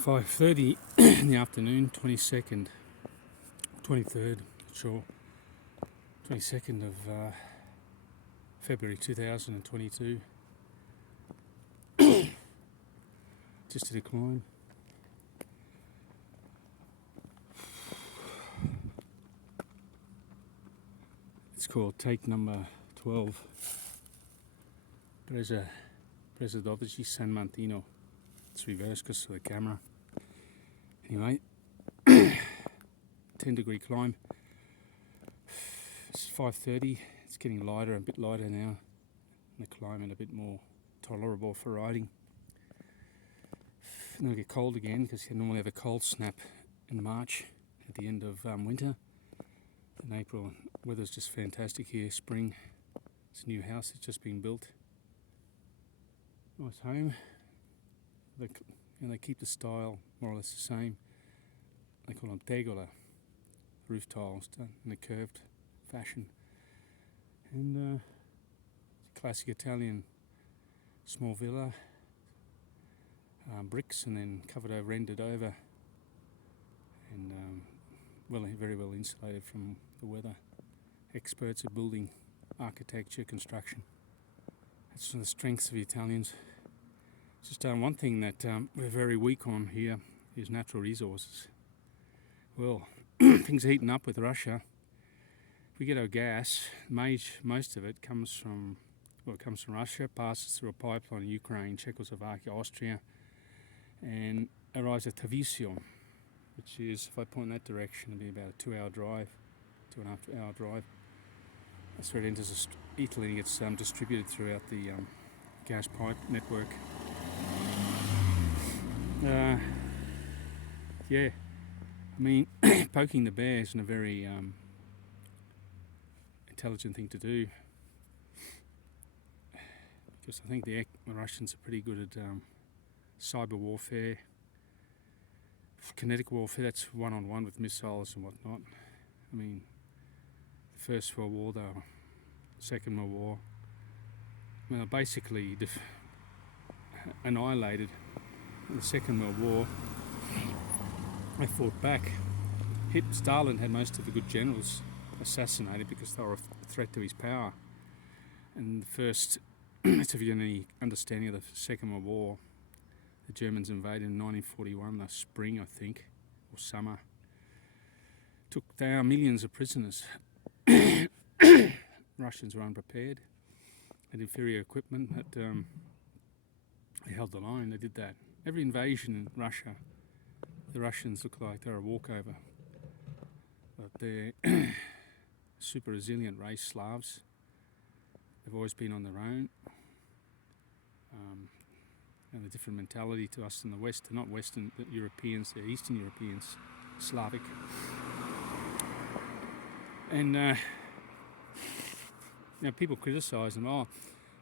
5:30 in the afternoon, 22nd, 23rd, not sure, 22nd of February 2022. Just did a climb. It's called take number 12. Presa San Martino. It's reversed because of the camera. Anyway, 10-degree climb. It's 5:30. It's getting lighter, a bit lighter now. And the climate a bit more tolerable for riding. And it'll get cold again because you normally have a cold snap in March at the end of winter. In April, weather's just fantastic here. Spring. It's a new house that's just been built. Nice home. They keep the style more or less the same. They call them tegola, roof tiles done in a curved fashion. And it's a classic Italian small villa, bricks and then rendered over, and very well insulated from the weather. Experts at building, architecture, construction. That's one of the strengths of the Italians. Just one thing that we're very weak on here is natural resources. Well, things are heating up with Russia. We get our gas. Most of it comes from Russia, passes through a pipeline in Ukraine, Czechoslovakia, Austria, and arrives at Tavisio, which is, if I point in that direction, it'll be about a 2-hour drive, 2.5-hour drive. That's where it enters Italy and gets distributed throughout the gas pipe network. Yeah, I mean, poking the bear isn't a very intelligent thing to do, because I think the Russians are pretty good at cyber warfare, kinetic warfare. That's one-on-one with missiles and whatnot. I mean, the First World War, the Second World War, well, basically annihilated. In the Second World War, they fought back. Stalin had most of the good generals assassinated because they were a threat to his power. And the first, to give you any understanding of the Second World War, the Germans invaded in 1941, the spring, I think, or summer. Took down millions of prisoners. Russians were unprepared, had inferior equipment, but they held the line. They did that. Every invasion in Russia, the Russians look like they're a walkover. But they're super resilient race, Slavs. They've always been on their own. And a different mentality to us in the West. They're not Western Europeans, they're Eastern Europeans, Slavic. And people criticise them,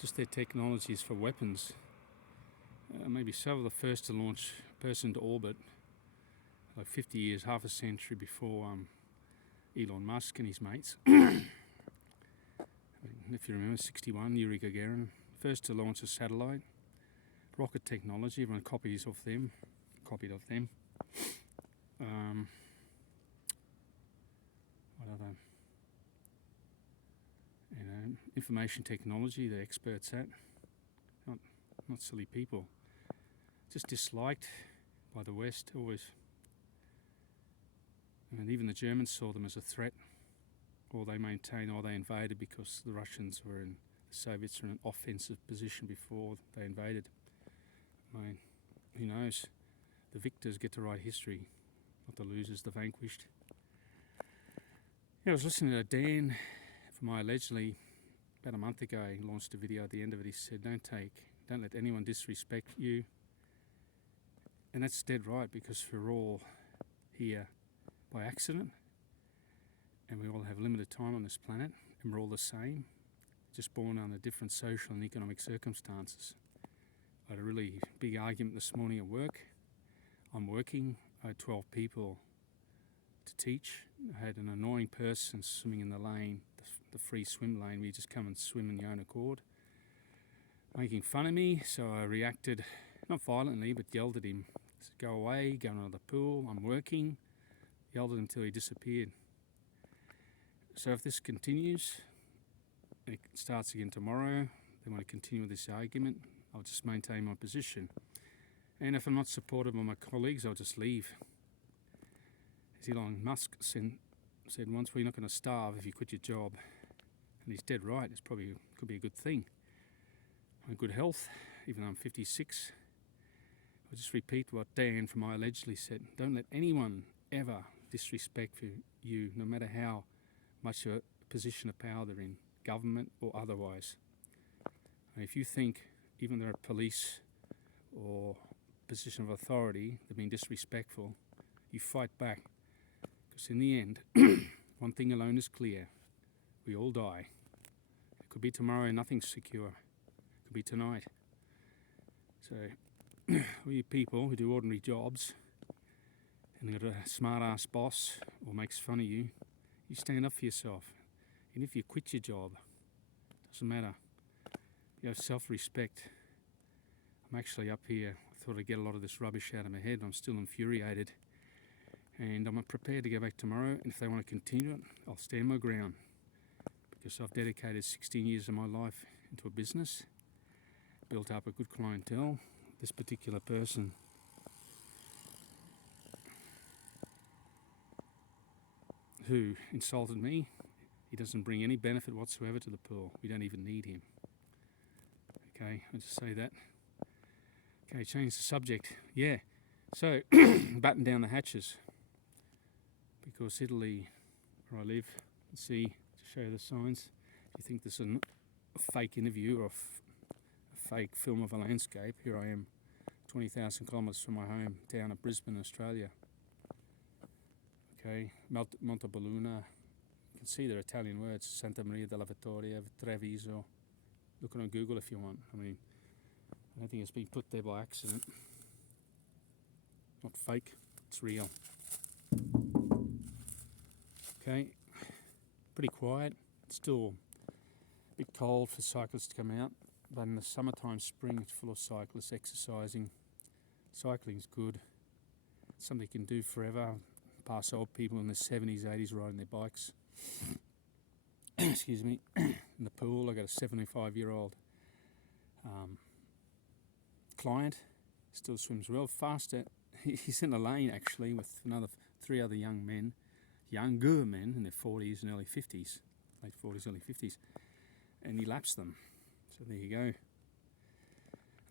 just their technologies for weapons. Maybe so, the first to launch a person to orbit, like 50 years, half a century before Elon Musk and his mates. If you remember, 61, Yuri Gagarin, first to launch a satellite. Rocket technology, everyone copied of them. What other? Information technology, they're experts at. Not silly people. Just disliked by the West, always. And even the Germans saw them as a threat, or they invaded because the Russians the Soviets were in an offensive position before they invaded. I mean, who knows? The victors get to write history, not the losers, the vanquished. I was listening to Dan from Allegedly about a month ago. He launched a video. At the end of it, he said, don't let anyone disrespect you. And that's dead right, because we're all here by accident, and we all have limited time on this planet, and we're all the same, just born under different social and economic circumstances. I had a really big argument this morning at work. I'm working. I had 12 people to teach. I had an annoying person swimming in the lane, the free swim lane, where you just come and swim in your own accord, making fun of me. So I reacted, not violently, but yelled at him I said, go away, go to another pool, I'm working. Yelled at him until he disappeared. So if this continues, and it starts again tomorrow, they want to continue with this argument, I'll just maintain my position. And if I'm not supported by my colleagues, I'll just leave. As Elon Musk said once, well, you're not going to starve if you quit your job. And he's dead right, it's probably could be a good thing. I'm in good health, even though I'm 56. I'll just repeat what Dan from I Allegedly said. Don't let anyone ever disrespect you, no matter how much of a position of power they're in, government or otherwise. And if you think, even though they're police or position of authority, they're being disrespectful, you fight back. Because in the end, one thing alone is clear. We all die. It could be tomorrow, nothing's secure. It could be tonight. So, all you people who do ordinary jobs and you've got a smart-ass boss or makes fun of you, you stand up for yourself. And if you quit your job, doesn't matter. You have self-respect. I'm actually up here. I thought I'd get a lot of this rubbish out of my head. I'm still infuriated. And I'm prepared to go back tomorrow. And if they want to continue it, I'll stand my ground. Because I've dedicated 16 years of my life into a business, built up a good clientele. This particular person who insulted me, he doesn't bring any benefit whatsoever to the pool. We don't even need him. Okay, I'll just say that. Okay, change the subject. Yeah, so batten down the hatches. Because Italy, where I live, you see, to show you the signs, if you think this is a fake interview or a fake film of a landscape, here I am, 20,000 kilometres from my home, down at Brisbane, Australia. Okay, Montebelluna. You can see they're Italian words, Santa Maria della Vittoria, Treviso. Look it on Google if you want. I mean, I don't think it's been put there by accident. Not fake, it's real. Okay, pretty quiet. It's still a bit cold for cyclists to come out, but in the summertime, spring, it's full of cyclists exercising. Cycling's good. It's something you can do forever. Past old people in their 70s, 80s riding their bikes. Excuse me. In the pool, I got a 75-year-old client. Still swims well, faster. He's in a lane actually with three other younger men in their 40s and early 50s, late 40s, early 50s, and he laps them. So there you go. And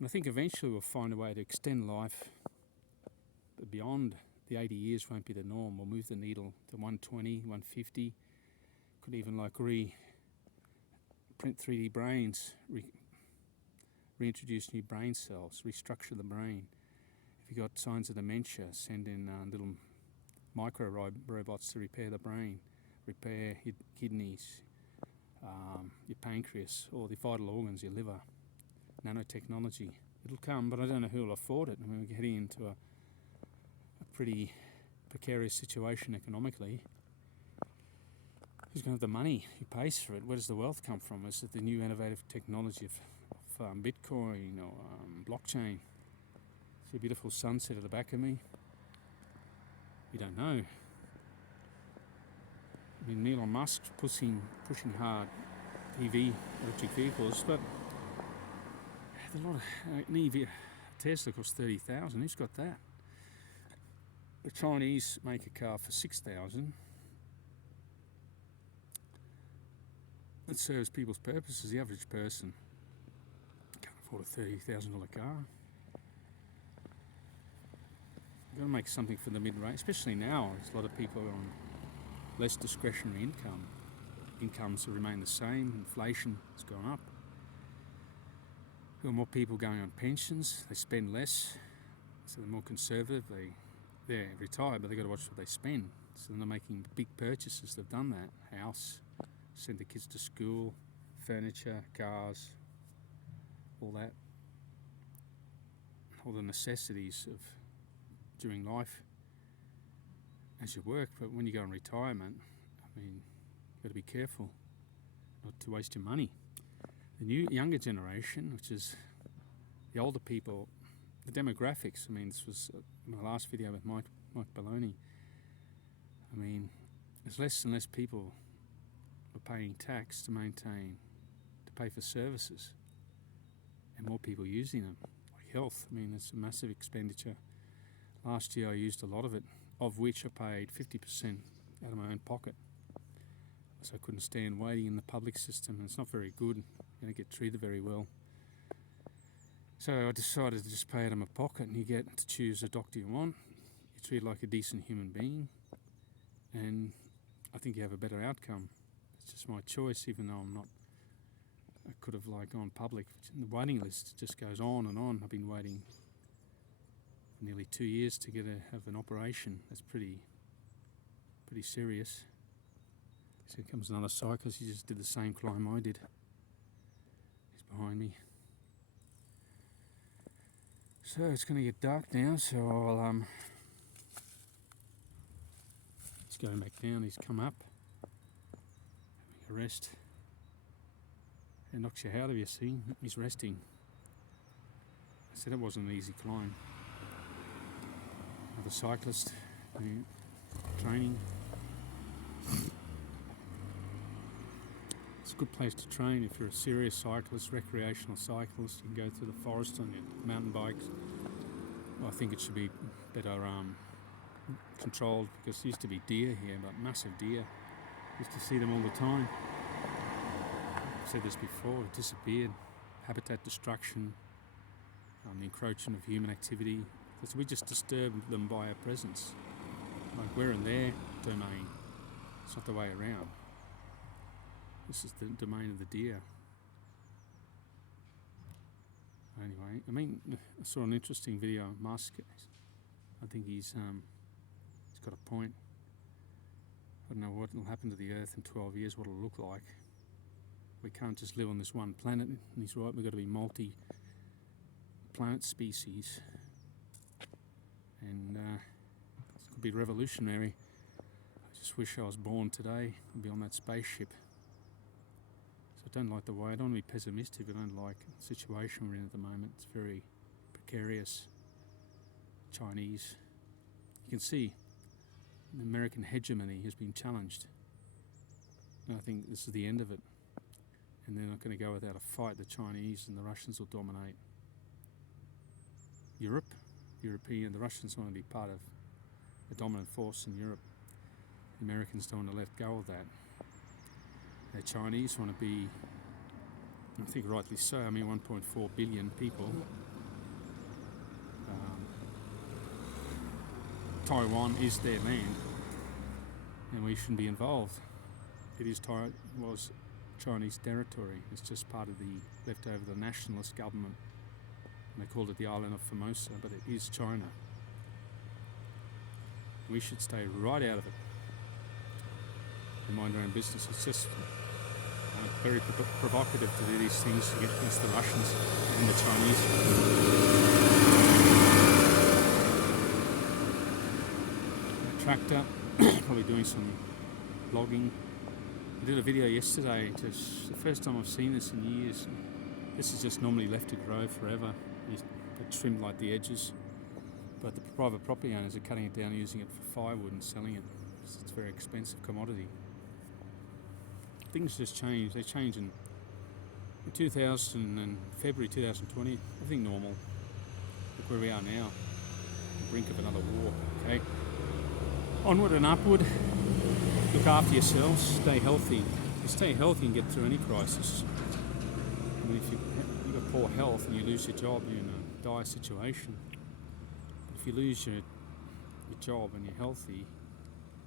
I think eventually we'll find a way to extend life, but beyond the 80 years won't be the norm. We'll move the needle to 120, 150. Could even like print 3D brains, reintroduce new brain cells, restructure the brain. If you've got signs of dementia, send in little micro robots to repair the brain, repair your kidneys, your pancreas, or the vital organs, your liver. Nanotechnology. It'll come, but I don't know who will afford it. I mean, we're heading into a pretty precarious situation economically. Who's going to have the money? Who pays for it? Where does the wealth come from? Is it the new innovative technology of Bitcoin or blockchain? See a beautiful sunset at the back of me? We don't know. I mean, Elon Musk pushing hard EV, electric vehicles, but a lot of an EV Tesla costs 30,000. Who's got that? The Chinese make a car for 6,000. That serves people's purposes. The average person can't afford a $30,000 car. You've got to make something for the mid-range, especially now. There's a lot of people on less discretionary income. Incomes have remained the same. Inflation has gone up. There are more people going on pensions. They spend less, so they're more conservative. They're retired, but they've got to watch what they spend. So they're making big purchases. They've done that. House, send the kids to school, furniture, cars, all that. All the necessities of during life as you work. But when you go in retirement, I mean, you've got to be careful not to waste your money. The younger generation, which is the older people, the demographics, I mean, this was my last video with Mike Baloney. I mean, there's less and less people are paying tax to pay for services, and more people using them, like health. I mean, it's a massive expenditure. Last year I used a lot of it, of which I paid 50% out of my own pocket. So I couldn't stand waiting in the public system, and it's not very good. You don't get treated very well. So I decided to just pay out of my pocket, and you get to choose a doctor you want. You're treated like a decent human being, and I think you have a better outcome. It's just my choice, even though I could have gone public. The waiting list just goes on and on. I've been waiting nearly 2 years to have an operation. That's pretty serious. So here comes another cyclist. He just did the same climb I did. He's behind me. So it's going to get dark now, so I'll he's going back down. He's come up, having a rest. It knocks you out of your seat. He's resting. I said it wasn't an easy climb. Another cyclist training. It's a good place to train if you're a serious cyclist, recreational cyclist. You can go through the forest on your mountain bikes. Well, I think it should be better controlled, because there used to be deer here, but massive deer. Used to see them all the time. I've said this before, it disappeared. Habitat destruction, the encroachment of human activity. Because we just disturb them by our presence. Like, we're in their domain. It's not the way around. This is the domain of the deer. Anyway, I mean, I saw an interesting video of Musk. I think he's got a point. I don't know what will happen to the Earth in 12 years, what it'll look like. We can't just live on this one planet, and he's right, we've got to be multi-planet species. And it could be revolutionary. I just wish I was born today and be on that spaceship. So I don't like I don't want to be pessimistic. I don't like the situation we're in at the moment. It's very precarious. Chinese. You can see the American hegemony has been challenged. And I think this is the end of it. And they're not going to go without a fight. The Chinese and the Russians will dominate. The Russians want to be part of the dominant force in Europe. The Americans don't want to let go of that. The Chinese want to be, I think rightly so, 1.4 billion people. Taiwan is their land, and we shouldn't be involved. Was Chinese territory. It's just part of left over the nationalist government. And they called it the island of Formosa, but it is China. We should stay right out of it and mind our own business. It's just very provocative to do these things against the Russians and the Chinese. A tractor, probably doing some logging. I did a video yesterday, just the first time I've seen this in years. This is just normally left to grow forever. They trimmed the edges, but the private property owners are cutting it down, using it for firewood and selling it. It's a very expensive commodity. Things just change. They change in 2000 and February 2020. I think normal. Look where we are now, the brink of another war. Okay, onward and upward. Look after yourselves. Stay healthy. If you stay healthy and get through any crisis. I mean, if you've got poor health and you lose your job, you're in a dire situation. But if you lose your job and you're healthy,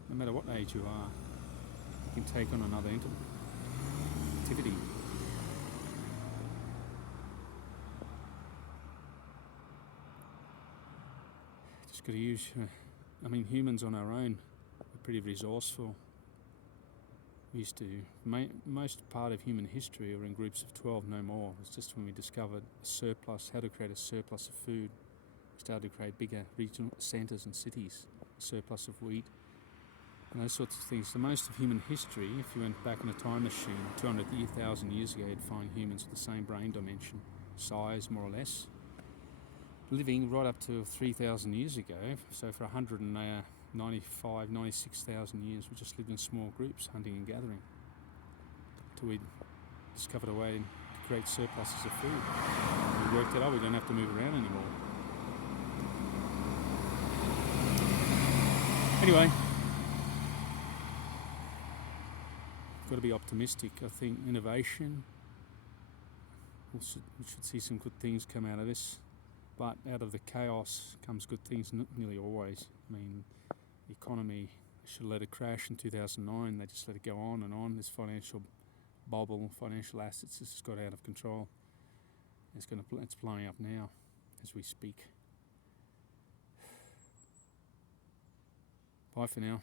no matter what age you are, you can take on another activity. Just got to use. Humans on our own are pretty resourceful. We used to, most part of human history are in groups of 12, no more. It's just when we discovered a surplus, how to create a surplus of food, we started to create bigger regional centres and cities, a surplus of wheat, and those sorts of things. So most of human history, if you went back in a time machine 200,000 years ago, you'd find humans with the same brain dimension, size more or less. living right up to 3,000 years ago. So for 96,000 years, we just lived in small groups, hunting and gathering, till we discovered a way to create surpluses of food. We worked it out. We don't have to move around anymore. Anyway, got to be optimistic. I think innovation, we should see some good things come out of this. But out of the chaos comes good things, nearly always. I mean, the economy should let it crash in 2009. They just let it go on and on. This financial bubble, financial assets, has just got out of control. It's blowing up now as we speak. Bye for now.